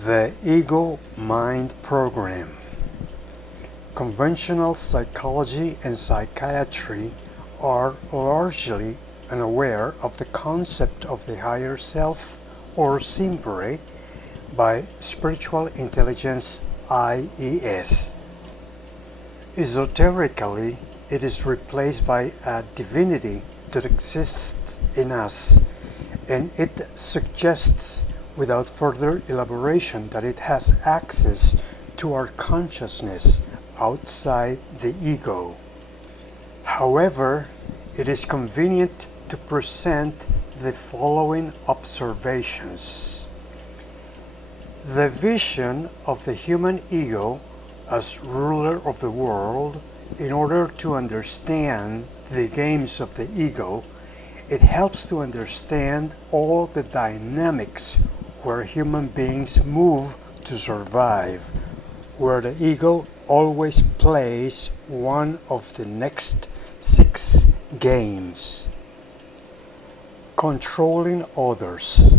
The Ego Mind Program. Conventional psychology and psychiatry are largely unaware of the concept of the higher self, or SIMBRE, by Spiritual Intelligence IES. Esoterically, it is replaced by a divinity that exists in us, and it suggests without further elaboration that it has access to our consciousness outside the ego. However, it is convenient to present the following observations. The vision of the human ego as ruler of the world, in order to understand the games of the ego, it helps to understand all the dynamics where human beings move to survive, where the ego always plays one of the next 6 games. Controlling others.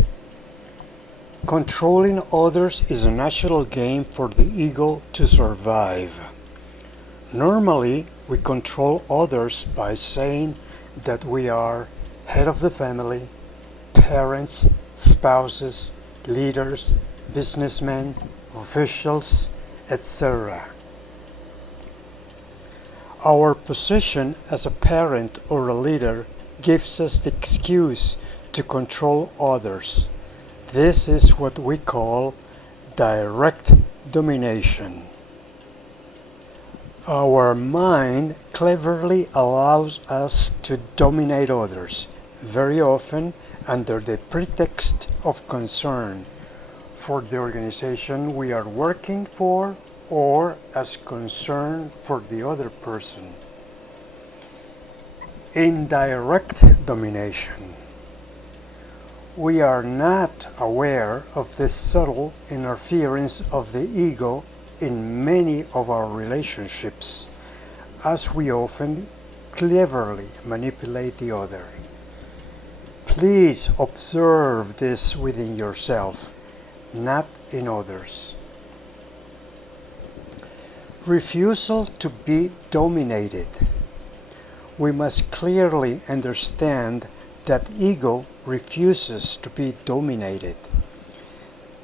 Controlling others is a natural game for the ego to survive. Normally, we control others by saying that we are head of the family, parents, spouses, leaders, businessmen, officials, etc. Our position as a parent or a leader gives us the excuse to control others. This is what we call direct domination. Our mind cleverly allows us to dominate others, very often under the pretext of concern for the organization we are working for or as concern for the other person. Indirect domination. We are not aware of the subtle interference of the ego in many of our relationships, as we often cleverly manipulate the other. Please observe this within yourself, not in others. Refusal to be dominated. We must clearly understand that ego refuses to be dominated.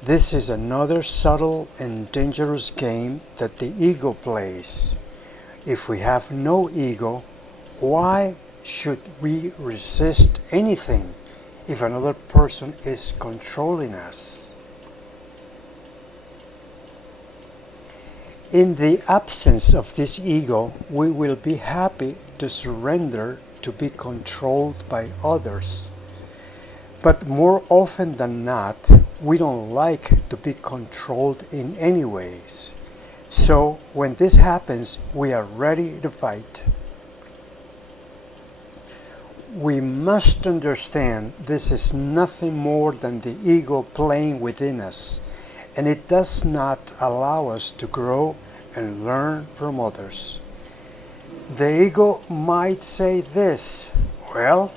This is another subtle and dangerous game that the ego plays. If we have no ego, why should we resist anything if another person is controlling us? In the absence of this ego, we will be happy to surrender to be controlled by others. But more often than not, we don't like to be controlled in any ways. So when this happens, we are ready to fight. We must understand this is nothing more than the ego playing within us, and it does not allow us to grow and learn from others. The ego might say this, well,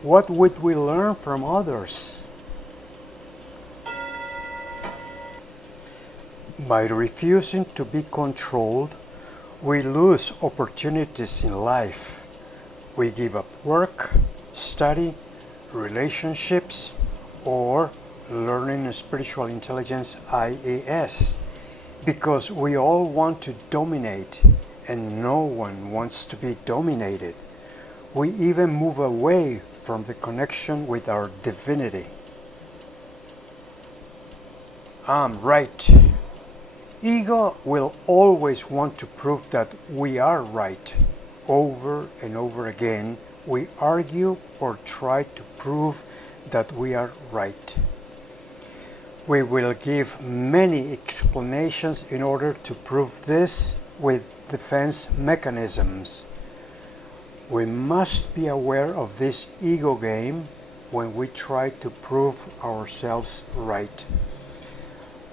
what would we learn from others? By refusing to be controlled, we lose opportunities in life. We give up work, study, relationships, or learning spiritual intelligence IES, because we all want to dominate and no one wants to be dominated. We even move away from the connection with our divinity. I'm right. Ego will always want to prove that we are right. Over and over again, we argue or try to prove that we are right. We will give many explanations in order to prove this with defense mechanisms. We must be aware of this ego game when we try to prove ourselves right.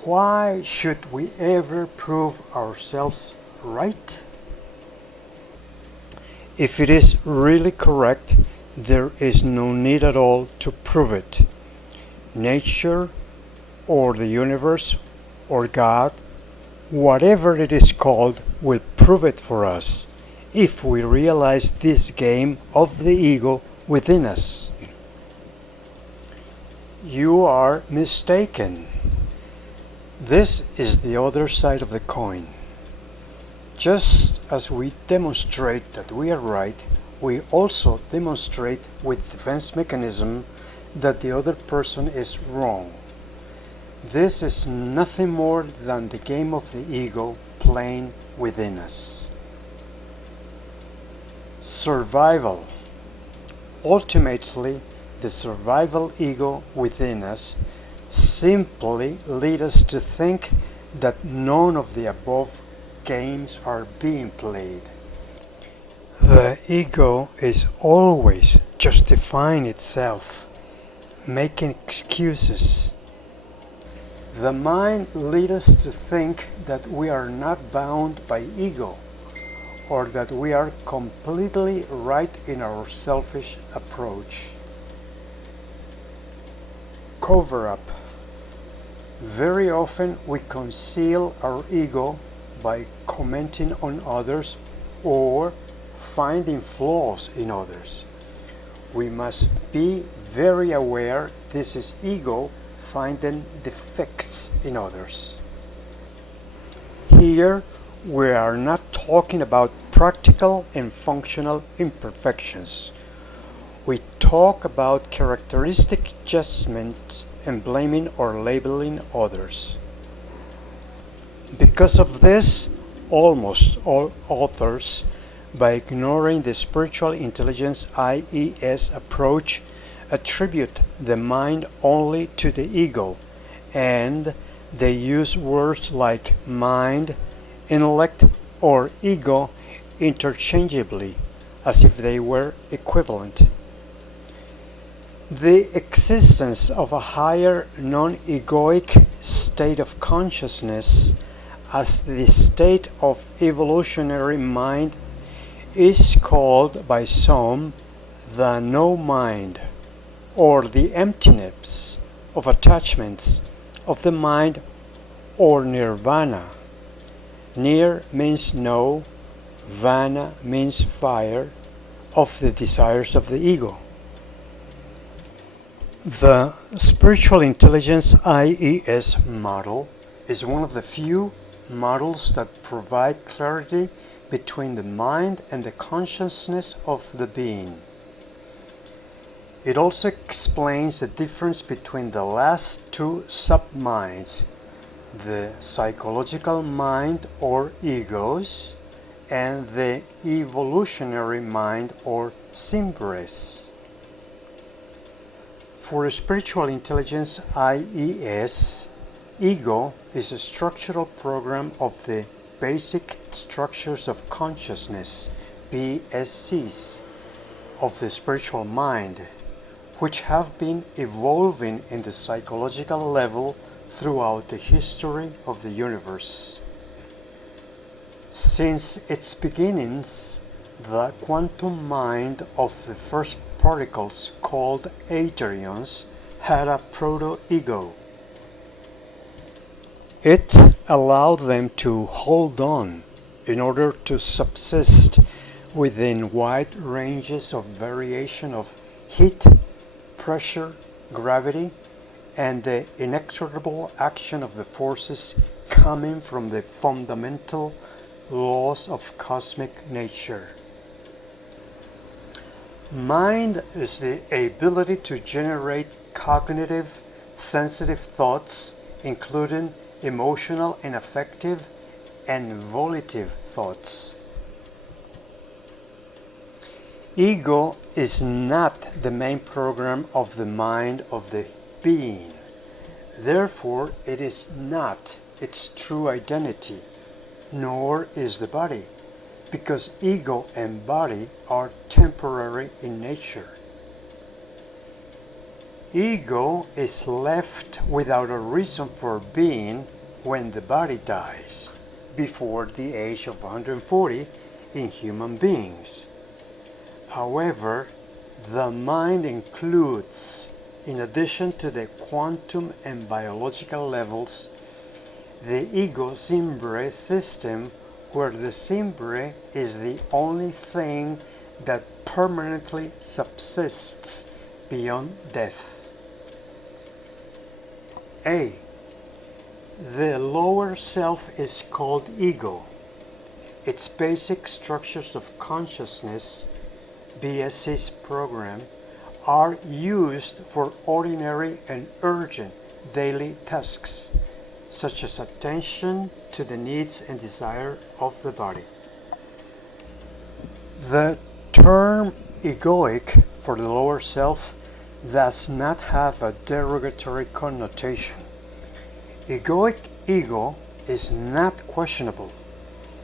Why should we ever prove ourselves right? If it is really correct, there is no need at all to prove it. Nature, or the universe, or God, whatever it is called, will prove it for us if we realize this game of the ego within us. You are mistaken. This is the other side of the coin. Just as we demonstrate that we are right, we also demonstrate with defense mechanism that the other person is wrong. This is nothing more than the game of the ego playing within us. Survival. Ultimately, the survival ego within us simply leads us to think that none of the above games are being played. The ego is always justifying itself, making excuses. The mind leads us to think that we are not bound by ego, or that we are completely right in our selfish approach. Cover up. Very often we conceal our ego by commenting on others or finding flaws in others. We must be very aware this is ego finding defects in others. Here we are not talking about practical and functional imperfections. We talk about characteristic judgment and blaming or labeling others. Because of this, almost all authors, by ignoring the spiritual intelligence IES approach, attribute the mind only to the ego, and they use words like mind, intellect, or ego interchangeably, as if they were equivalent. The existence of a higher non-egoic state of consciousness as the state of evolutionary mind is called by some the no mind, or the emptiness of attachments of the mind, or nirvana. Nir means no, vana means fire, of the desires of the ego. The spiritual intelligence IES model is one of the few models that provide clarity between the mind and the consciousness of the being. It also explains the difference between the last two sub-minds, the psychological mind or egos, and the evolutionary mind or SIMBREs. For spiritual intelligence IES, ego is a structural program of the basic structures of consciousness, BSCs, of the spiritual mind, which have been evolving in the psychological level throughout the history of the universe. Since its beginnings, the quantum mind of the first particles, called hadrons, had a proto-ego. It allowed them to hold on in order to subsist within wide ranges of variation of heat, pressure, gravity, and the inexorable action of the forces coming from the fundamental laws of cosmic nature. Mind is the ability to generate cognitive, sensitive thoughts, including emotional and affective and volitive thoughts. Ego is not the main program of the mind of the being. Therefore, it is not its true identity, nor is the body, because ego and body are temporary in nature. Ego is left without a reason for being when the body dies, before the age of 140 in human beings. However, the mind includes In addition to the quantum and biological levels, the ego-SIMBRE system, where the SIMBRE is the only thing that permanently subsists beyond death. A. The lower self is called ego. Its basic structures of consciousness, BSC's program, are used for ordinary and urgent daily tasks, such as attention to the needs and desire of the body. The term egoic for the lower self does not have a derogatory connotation. Egoic ego is not questionable.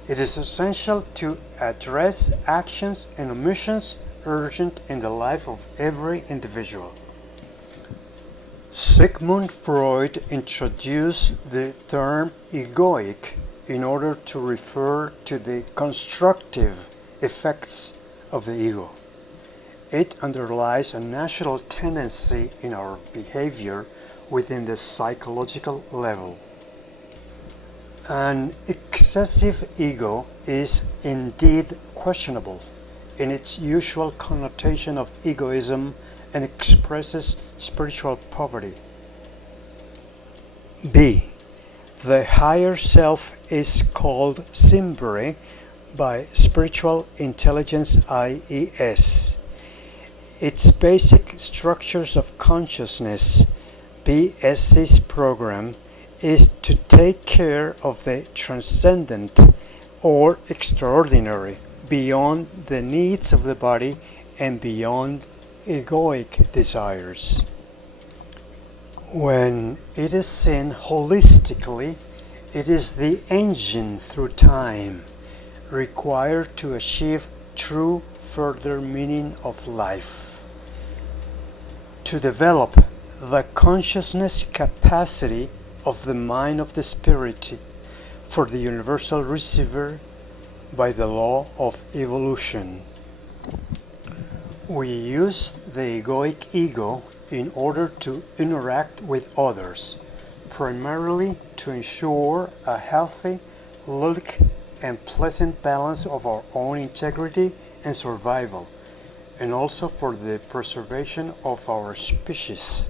It is essential to address actions and omissions urgent in the life of every individual. Sigmund Freud introduced the term egoic in order to refer to the constructive effects of the ego. It underlies a natural tendency in our behavior within the psychological level. An excessive ego is indeed questionable in its usual connotation of egoism and expresses spiritual poverty. B. The higher self is called SIMBRE by Spiritual Intelligence IES. Its basic structures of consciousness, BSC's program, is to take care of the transcendent or extraordinary, beyond the needs of the body and beyond egoic desires. When it is seen holistically, it is the engine through time required to achieve true further meaning of life. To develop the consciousness capacity of the mind of the spirit for the universal receiver by the law of evolution. We use the egoic ego in order to interact with others, primarily to ensure a healthy, ludic, and pleasant balance of our own integrity and survival, and also for the preservation of our species.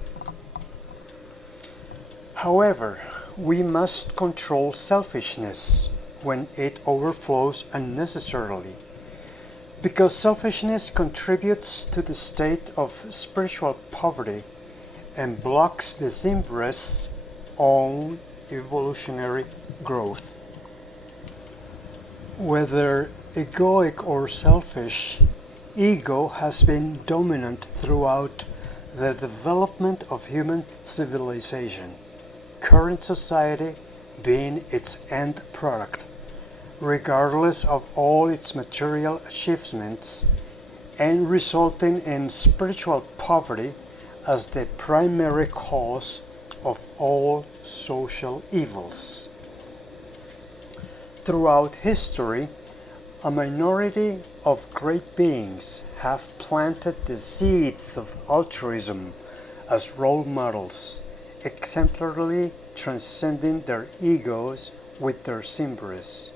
However, we must control selfishness when it overflows unnecessarily, because selfishness contributes to the state of spiritual poverty and blocks the SIMBRE's own evolutionary growth. Whether egoic or selfish, ego has been dominant throughout the development of human civilization, current society being its end product, regardless of all its material achievements, and resulting in spiritual poverty as the primary cause of all social evils. Throughout history, a minority of great beings have planted the seeds of altruism as role models, exemplarily transcending their egos with their SIMBREs.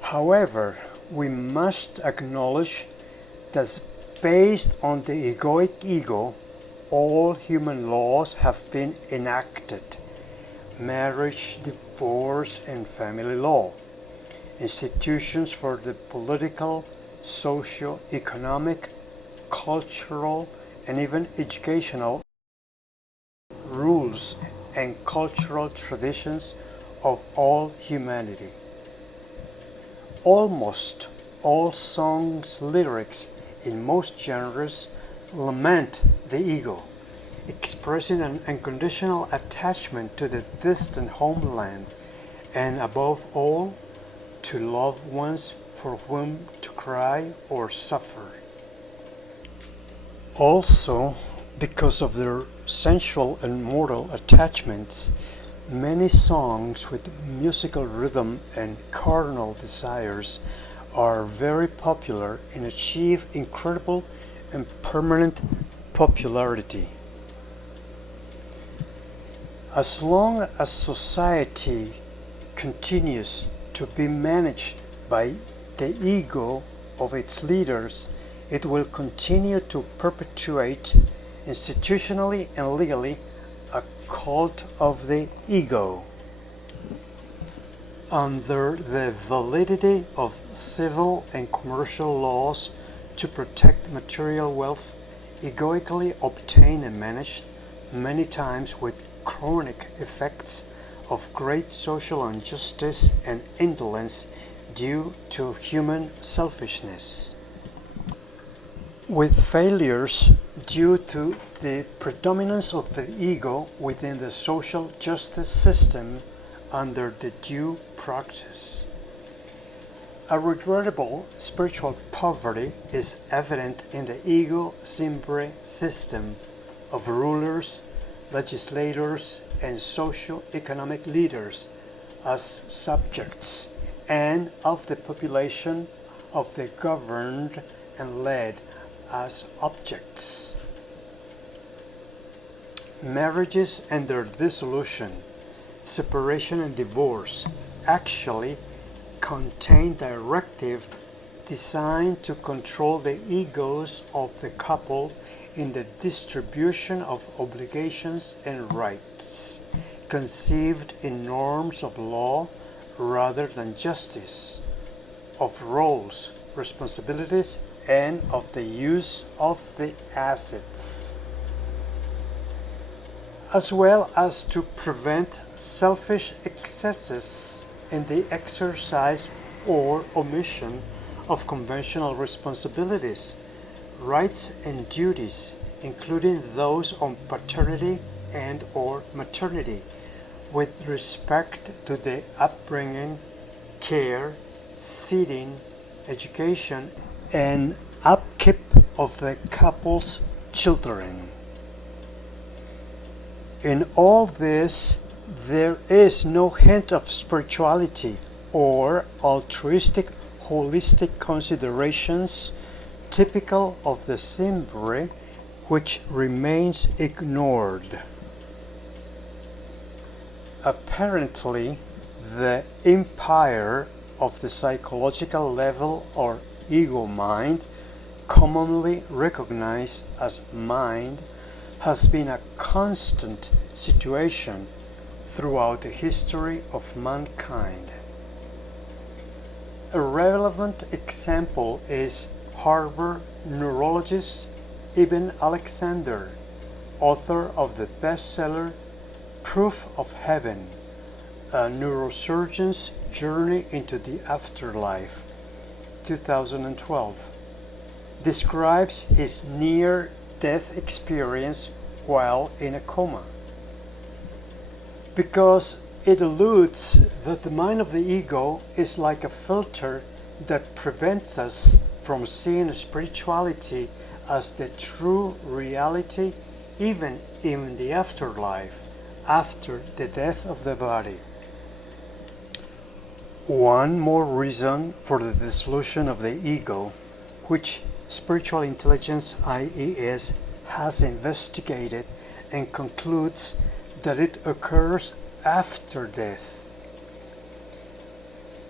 However, we must acknowledge that based on the egoic ego, all human laws have been enacted: marriage, divorce, and family law, institutions for the political, socio-economic, cultural, and even educational rules and cultural traditions of all humanity. Almost all songs' lyrics in most genres lament the ego, expressing an unconditional attachment to the distant homeland and, above all, to loved ones for whom to cry or suffer. Also, because of their sensual and mortal attachments, many songs with musical rhythm and carnal desires are very popular and achieve incredible and permanent popularity. As long as society continues to be managed by the ego of its leaders, it will continue to perpetuate institutionally and legally a cult of the ego. Under the validity of civil and commercial laws to protect material wealth, egoically obtained and managed, many times with chronic effects of great social injustice and indolence due to human selfishness. With failures due to the predominance of the ego within the social justice system under the due process. A regrettable spiritual poverty is evident in the ego SIMBRE system of rulers, legislators, and socio-economic leaders as subjects, and of the population of the governed and led as objects. Marriages and their dissolution, separation and divorce actually contain directives designed to control the egos of the couple in the distribution of obligations and rights, conceived in norms of law rather than justice, of roles, responsibilities, and of the use of the assets, as well as to prevent selfish excesses in the exercise or omission of conventional responsibilities, rights and duties, including those on paternity and or maternity, with respect to the upbringing, care, feeding, education, and upkeep of the couple's children. In all this, there is no hint of spirituality or altruistic holistic considerations typical of the SIMBRE, which remains ignored. Apparently, the empire of the psychological level or ego mind, commonly recognized as mind, has been a constant situation throughout the history of mankind. A relevant example is Harvard neurologist Ibn Alexander, author of the bestseller Proof of Heaven, a neurosurgeon's journey into the afterlife, 2012, describes his near-death experience while in a coma. Because it alludes that the mind of the ego is like a filter that prevents us from seeing spirituality as the true reality even in the afterlife, after the death of the body. One more reason for the dissolution of the ego, which Spiritual Intelligence IES has investigated and concludes that it occurs after death.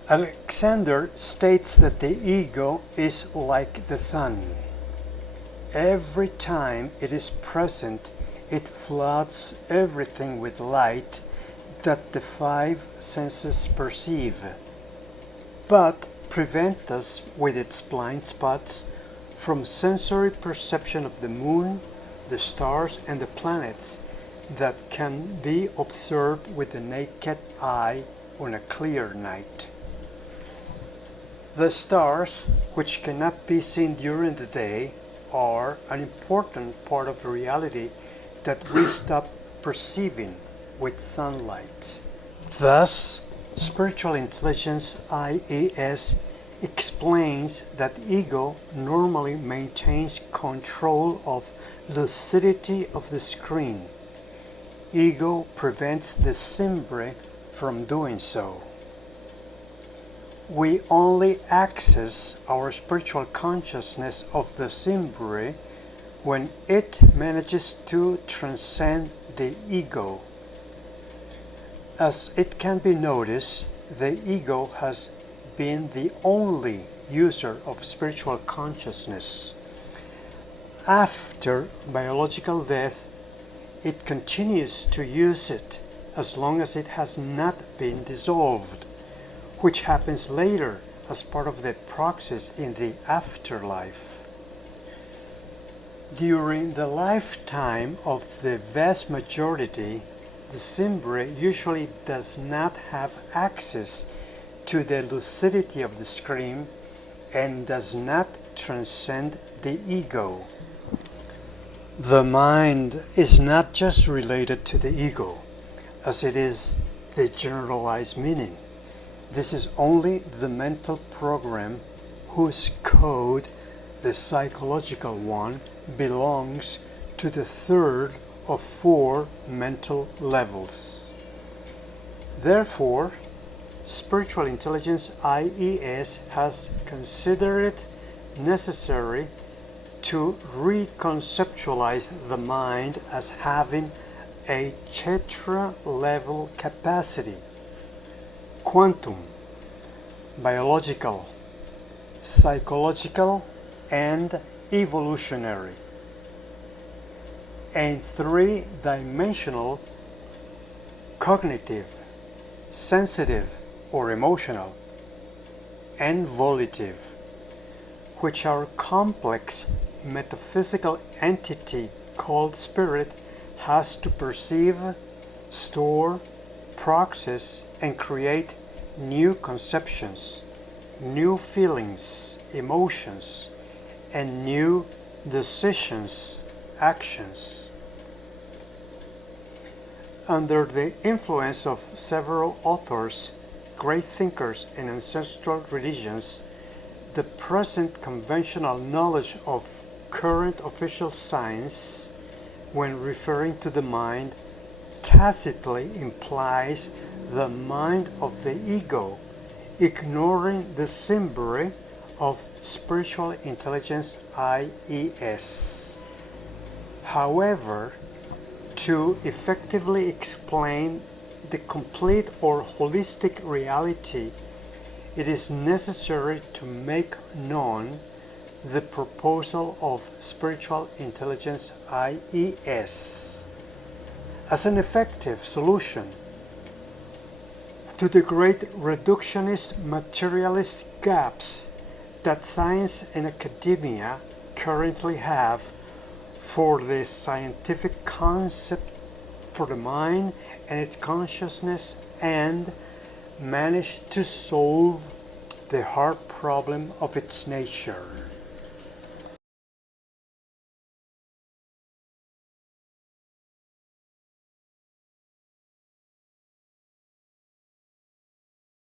Alexander states that the ego is like the sun. Every time it is present, it floods everything with light that the five senses perceive, but prevent us with its blind spots from sensory perception of the moon, the stars, and the planets that can be observed with the naked eye on a clear night. The stars, which cannot be seen during the day, are an important part of reality that we stop perceiving with sunlight. Thus, Spiritual Intelligence IES explains that ego normally maintains control of lucidity of the screen. Ego prevents the SIMBRE from doing so. We only access our spiritual consciousness of the SIMBRE when it manages to transcend the ego. As it can be noticed, the ego has been the only user of spiritual consciousness. After biological death, it continues to use it as long as it has not been dissolved, which happens later as part of the process in the afterlife. During the lifetime of the vast majority, the SIMBRE usually does not have access to the lucidity of the scream and does not transcend the ego. The mind is not just related to the ego, as it is the generalized meaning. This is only the mental program whose code, the psychological one, belongs to the third of four mental levels. Therefore, Spiritual Intelligence IES has considered it necessary to reconceptualize the mind as having a tetra-level capacity: quantum, biological, psychological, and evolutionary, and three-dimensional: cognitive, sensitive or emotional, and volitive, which our complex metaphysical entity called spirit has to perceive, store, process, and create new conceptions, new feelings, emotions, and new decisions, actions. Under the influence of several authors, great thinkers, and ancestral religions, the present conventional knowledge of current official science, when referring to the mind, tacitly implies the mind of the ego, ignoring the SIMBRE of Spiritual Intelligence IES. However, to effectively explain the complete or holistic reality, it is necessary to make known the proposal of Spiritual Intelligence IES as an effective solution to the great reductionist materialist gaps that science and academia currently have for the scientific concept for the mind and its consciousness, and manage to solve the hard problem of its nature.